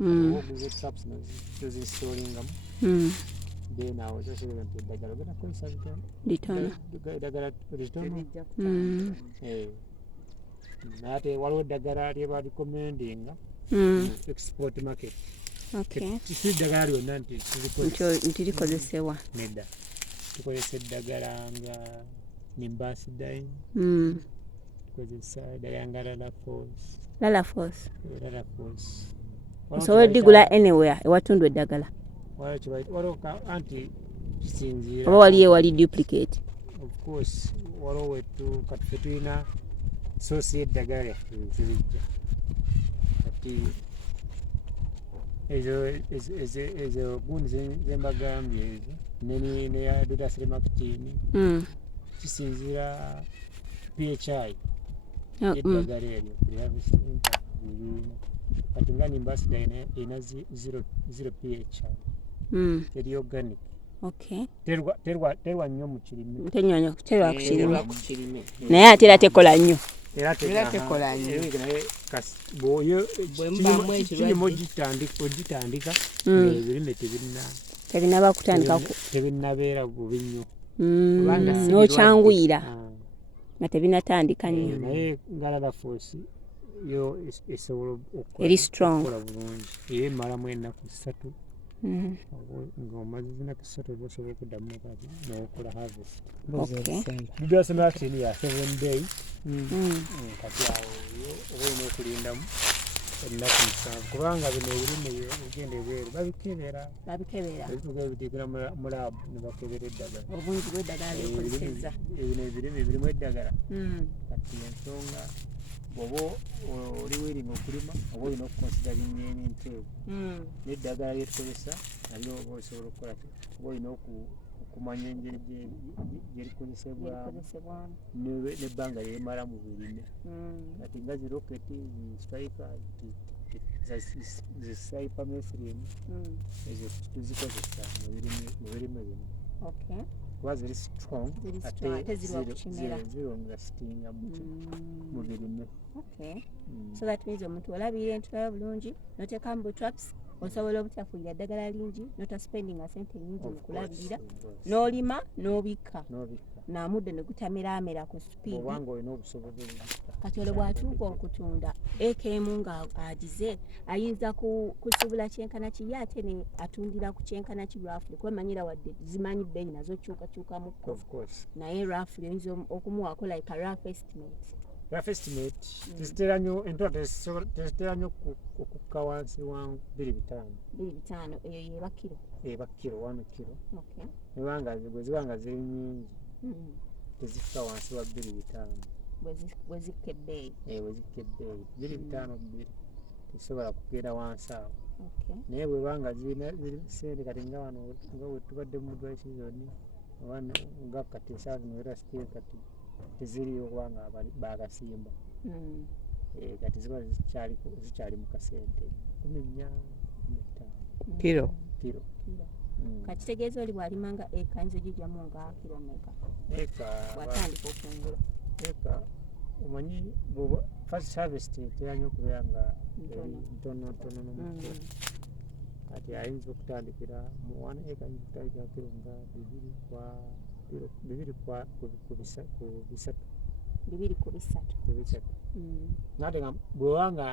oguze traps nozistoringamu then awo kyosubira nti eddagala ogenda kukozesa eddagala litono ate waliwo eddagala lyeba recommendinga export market si eddagala lyonna nti likozesebwa nedda tukozesa eddagala nga nimbasidain tukozesa eddagala nga Lala Force osobola oddigula anywhere ewatundwa eddagala waliwo anti kisinziira oba wali ewali duplicate of course waliwo wetu kati fe tulina soosi y'eddagala lyaffe zibijja kati ezo gundi zembagambye ezo neya dodasire marketing kisinziira PHI yeddagala eryo kati nga nimbasida erina 0 PHI eri organic terwa nnyo mu kirime terwa ku kirime naye ate era tekola nnyo kirimo ogitandika ebirime tebinaba kutandika tebinabeera bubi nnyo n'okyanguyira nga tebinatandika nnyo naye nga Lala Force yo esobola okukola bulungi era emalamu ennaku 3 ng'omaze ennaku 3 oba osobola okuddamu kati n'okola harvest ya 7 days kati awo oba olina okulindamu ennaku 7 kubanga bino ebirime ebigenda ebweru babikebera ebituga mu laabu ne bakebera eddagala obungi bw'eddagala lyokozesezza bino ebirime birimu eddagala kati ensonga oba oli weringa okulima oba olina okukonsideringa ebintu ebyo n'eddagala lyetukozesa nalyo oba osobola okukola oba olina okumanya engeri gyerikozesebwamu n'ebbanga lyemala mu birime kati nga ziroketi zispaika zisaipametrin ezo tuzikozesa mu birime bino kuba ziri strong ate zirongera sitinga mu birime so that means omuntu olabirira entulayo bulungi noteekamu butraps osobola obutafuulira ddagala lingi notaspendinga sente nyingi mu kulabirira n'olima n'obikka n'amudde ne gutameramera ku speed kati olwo bw'atuuka okutunda eka emu ng'agize ayinza kusubula kyenkana ki ye ate ne atundira ku kyenkana ki rafuli kuba manyira wadde zimanyi bbeeyi nazo kyukakyukamukko naye rafuli oyinza okumuwaako like a rough estimate tezitera nnyo entula tezitera nnyo okukka wansi wa 2-5 eyo eba kilo 1 kilo bwe ziba nga ziri nnyingi tezikka wansi wa 2-5 bwe zikka ebbeeyi 2-5 tezisobola kugenda wansi awo naye bweba nga ziri sente kati nga wano nga wetubadde mu dry season oba nga kati esaawa zino era still kati teziriyo kubanga bagasimba kati ziba zikyali mu kasente 14-15 kilo kati kitegeeza oli bw'alimanga eka nzo gijjamu nga kilomeka bw'atandika okungula eka omanyi first harvest teranya okubeera nga ntono n'omukulu kati ayinza okutandikira mu 1 eka ayinza okutandikira kilo nga 2 ku bisatu nate nga bwewanga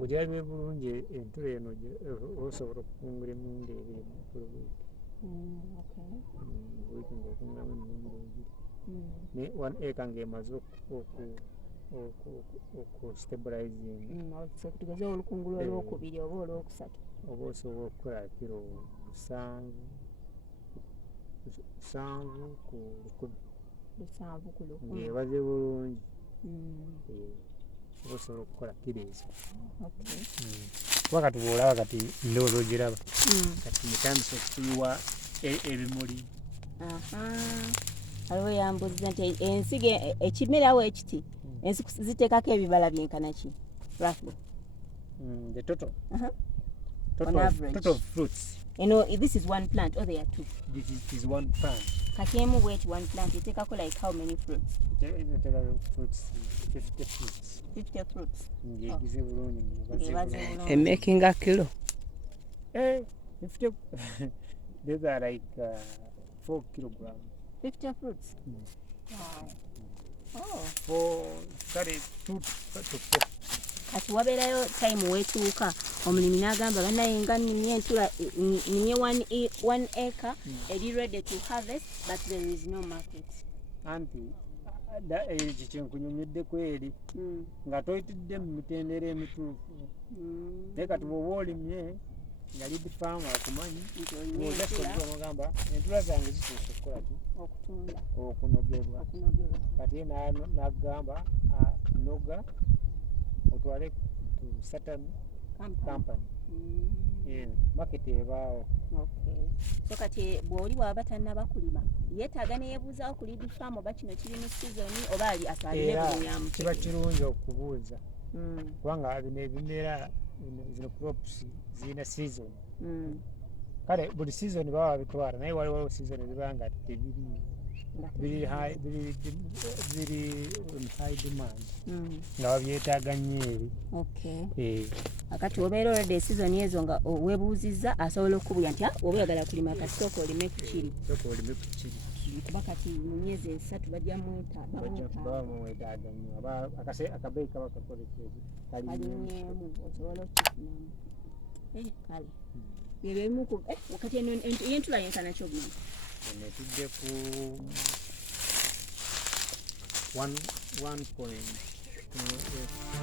ogirabye bulungi entula eno osobola okukungula emirundi 2 ku wiiki ng'okungulamu emirundi 2 ne 1 eka ng'emaze okustabilizing tugeze olukungula olwokubiri oba olwokusatu oba osobola okukola kilo 7 ku 10 ng'ebaze bulungi oba osobola okukola kilo ezo kuba kati bw'olaba kati ndowooza ogiraba kati netandisa okufiibwa ebimuli aliwo yambuuziza nti ensigo ekimerawo ekiti ensigo ziteekako ebibala byenkana ki roughly the total on average? Total fruits. You know, this is one plant or there are two? This is one plant. Kakemu wait one plant, you take a like how many fruits? Fruits, 50 fruits. 50 fruits. And making a kilo. 50. These are like 4 kilograms. 50 fruits? Wow. Oh. Sorry, 2 to 4. Kati wabeerayo time wetuuka omulimi n'agamba bannaye nga nnimye entula nnimye 1 acre eri ready to harvest but there is no market. Anti ekyo kyenkunyumiddeko eri nga toyitidde mu mitendera emituufu naye kati bw'oba olimye nga lead farmer akumanyi ogamba entula zange zituuse okukola ki okutunda okunogebwa kati ye n'agamba noga otwale to certain company market ebaawo. So kati bw'oli bw'aba tannaba kulima yeetaaga neyeebuuzaawo ku lead farm oba kino kiri mu season oba ali asalire bulunyamu. Kiba kirungi okubuuza kubanga bino ebimera zino crops zirina season. Kale buli season baba bitwala naye waliwo season eziba nga biri high demand nga babyetaaga nnyo eri. Akati obeera olwadde season ezo nga weebuuzizza asobola okubuya nti oba oyagala kulima kasooka olime ku kiri kuba kati mu myezi 3 bajja mwetaaga nnyo akabeeyi kaba kakolekezi kalinyeemu osobola okukifunamu. Kale byebyo ebimu ku kati yentula yenkana kyoguma netudde ku 1.2